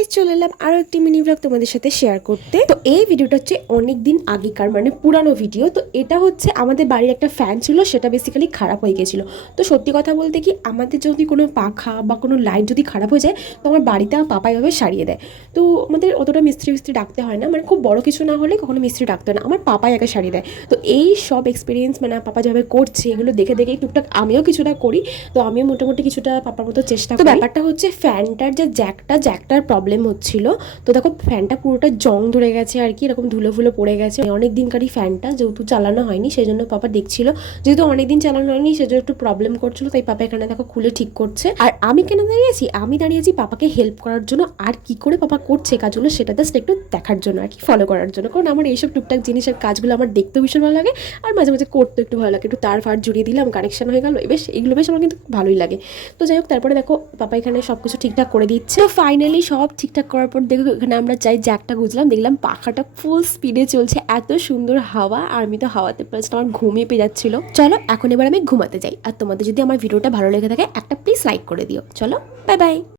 Guys, চলে এলাম আরও একটি মিনি ব্লগ তোমাদের সাথে শেয়ার করতে। তো এই ভিডিওটা হচ্ছে অনেক দিন আগেকার, মানে পুরানো ভিডিও। তো এটা হচ্ছে আমাদের বাড়ির একটা ফ্যান ছিল, সেটা বেসিক্যালি খারাপ হয়ে গেছিলো। তো সত্যি কথা বলতে কি, আমাদের যদি কোনো পাখা বা কোনো লাইট যদি খারাপ হয়ে যায়, তো আমার বাড়িতে পাপা এভাবে সারিয়ে দেয়। তো আমাদের অতটা মিস্ত্রি ডাকতে হয় না, মানে খুব বড় কিছু না হলে কখনো মিস্ত্রি ডাকতে হয় না, আমার পাপাই আগে সারিয়ে দেয়। তো এই সব এক্সপিরিয়েন্স, মানে পাপা যেভাবে করছে এগুলো দেখে দেখে টুকটাক আমিও কিছুটা করি। তো আমিও মোটামুটি কিছুটা পাপার মতো চেষ্টা করি। তো ব্যাপারটা হচ্ছে ফ্যানটার যে জ্যাকটার প্রবলেম হচ্ছিল। তো দেখো ফ্যানটা পুরোটা জং ধরে গেছে আর কি, এরকম ধুলো ফুলো পড়ে গেছে। অনেক দিনকারই ফ্যানটা, যেহেতু চালানো হয়নি সেই জন্য পাপা দেখছিল, যেহেতু অনেকদিন চালানো হয়নি সেজন্য একটু প্রবলেম করছিল, তাই পাপা এখানে দেখো খুলে ঠিক করছে। আর আমি কেন দাঁড়িয়েছি, আমি দাঁড়িয়েছি পাপাকে হেল্প করার জন্য। আর কি করে পাপা করছে কাজগুলো সেটা জাস্ট একটু দেখার জন্য আর কি, ফলো করার জন্য। কারণ আমার এইসব টুকটাক জিনিসের কাজগুলো আমার দেখতেও ভীষণ ভালো লাগে, আর মাঝে মাঝে করতে একটু ভালো লাগে। একটু তার ফার জুড়িয়ে দিলাম, কানেকশন হয়ে গেল, বেশ এগুলো বেশ আমার কিন্তু ভালোই লাগে। তো যাই হোক, তারপরে দেখো পাপা এখানে সব কিছু ঠিকঠাক করে দিচ্ছে। তো ফাইনালি সব ঠিকঠাক করার পর দেখো এখানে আমরা চাই জ্যাকটা গুজলাম, দেখলাম পাখাটা ফুল স্পিডে চলছে, এত সুন্দর হাওয়া। আর আমি তো হাওয়াতে প্লাস আমার ঘুমিয়ে পেয়ে যাচ্ছিল। চলো এখন এবার আমি ঘুমাতে যাই। আর তোমাদের যদি আমার ভিডিওটা ভালো লেগে থাকে একটা প্লিজ লাইক করে দিও। চলো, বাই বাই।